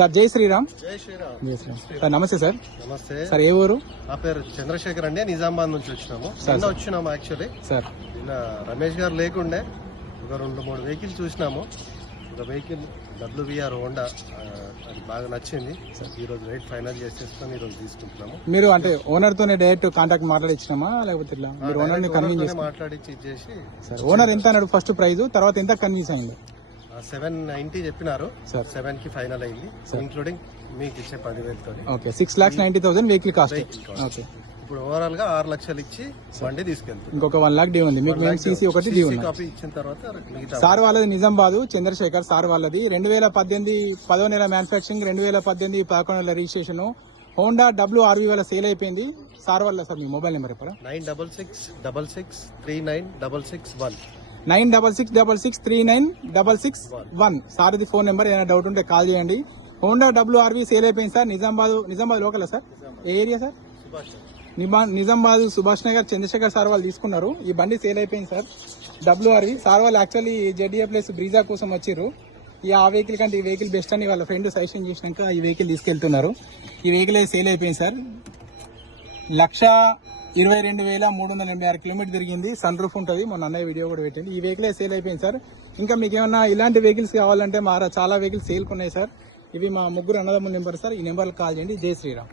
Sir జై శ్రీరామ్. జై శ్రీరామ్. జై శ్రీరామ్. సార్ నమస్తే సార్. నమస్తే. సార్ ఏ ఊరు? నా పేరు చంద్రశేఖర్ అండి. నిజామాబాద్ నుంచి వచ్చినాము. నిన్న వచ్చినాము యాక్చువల్లీ సార్. నిన్న రమేష్ గారు లేకుండే ఒక రెండు మూడు వెహికల్ చూసినాము. ఒక వెహికల్ డబ్ల్యూబీఆర్ హోండా అది బాగా నచ్చింది. ఈ రోజు రేట్ ఫైనల్ చేసేసుకొని ఈ రోజు తీసుకుంటున్నాము. మీరు అంటే ఓనర్ తోనే డైరెక్ట్ కాంటాక్ట్ మాట్లాడిచ్చినామా? లేకపోతే ఇట్లా మీరు ఓనర్ని కన్విన్స్ ఓనర్తోనే చేసి మాట్లాడించి ఇచ్చేసి సార్ ఓనర్ ఎంత అన్నాడు ఫస్ట్ ప్రైస్ తర్వాత ఎంత కన్విన్స్ అయింది? సెవెన్ నైన్టీ చెప్పినారు. సార్. సెవెన్కి ఫైనల్ అయింది. ఇంక్లూడింగ్ మీకు ఇచ్చే పదివేలతో okay six lakhs ninety thousand vehicle cost. Okay. ఇప్పుడు ఓవరాల్గా ఆరు లక్షలు ఇచ్చి బండి తీసుకెళ్తాం ఇంకొక వన్ లాక్ డ్యూ ఉంది. మీకు సీసీ ఒకటి డ్యూ ఉంది కాపీ ఇచ్చిన తర్వాత సార్ వాళ్ళది నిజామాబాద్ చంద్రశేఖర్ సార్ వాళ్ళది. రెండు వేల పద్దెనిమిది పదో నెల మ్యానుఫాక్చరింగ్ రెండు వేల పద్దెనిమిది పదకొండు నెల రిజిస్ట్రేషన్ హోండా డబ్ల్యూ ఆర్వీ వాళ్ళ సేల్ అయిపోయింది. సార్ వాళ్ళ సార్ మీ మొబైల్ నెంబర్ చెప్పరా nine double six double six three nine double six one. Nine double six double six three nine double six one. Sir ఇది ఫోన్ నెంబర్ ఏదైనా doubt ఉంటే call చేయండి. Honda WRV sale అయిపోయింది sir. Nizamabad Nizamabad local sir? ఏ area sir? Nizamabad Subhash Nagar Chandrashekhar sir వాళ్ళు తీసుకున్నారు. ఈ బండి sale అయిపోయింది సార్. డబ్ల్యూఆర్వి సార్ వాళ్ళు యాక్చువల్లీ జెడ్ఏ ప్లస్ బ్రీజా కోసం వచ్చారు ఈ ఆ వెహికల్ కంటే ఈ వెహికల్ బెస్ట్ అని వాళ్ళ ఫ్రెండ్ సజెషన్ చేసినాక ఈ వెహికల్ తీసుకెళ్తున్నారు. ఈ వెహికల్ అయితే సేల్ అయిపోయింది సార్. లక్ష ఇరవై రెండు వేల మూడు వందల ఎనభై ఆరు కిలోమీటర్ తిరిగింది. సన్ రూఫ్ ఉంటుంది. మొన్న అన్నయ్య వీడియో కూడా పెట్టింది ఈ వెహికల్ సేల్ అయిపోయింది సార్. ఇంకా మీకు ఏమన్నా ఇలాంటి వెహికల్స్ కావాలంటే మా చాలా వెహికల్స్ సేల్కి ఉన్నాయి సార్. ఇవి మా ముగ్గురు అన్నదమ్ముల నెంబర్ సార్. ఈ నెంబర్కి కాల్ చేయండి. జై శ్రీరామ్.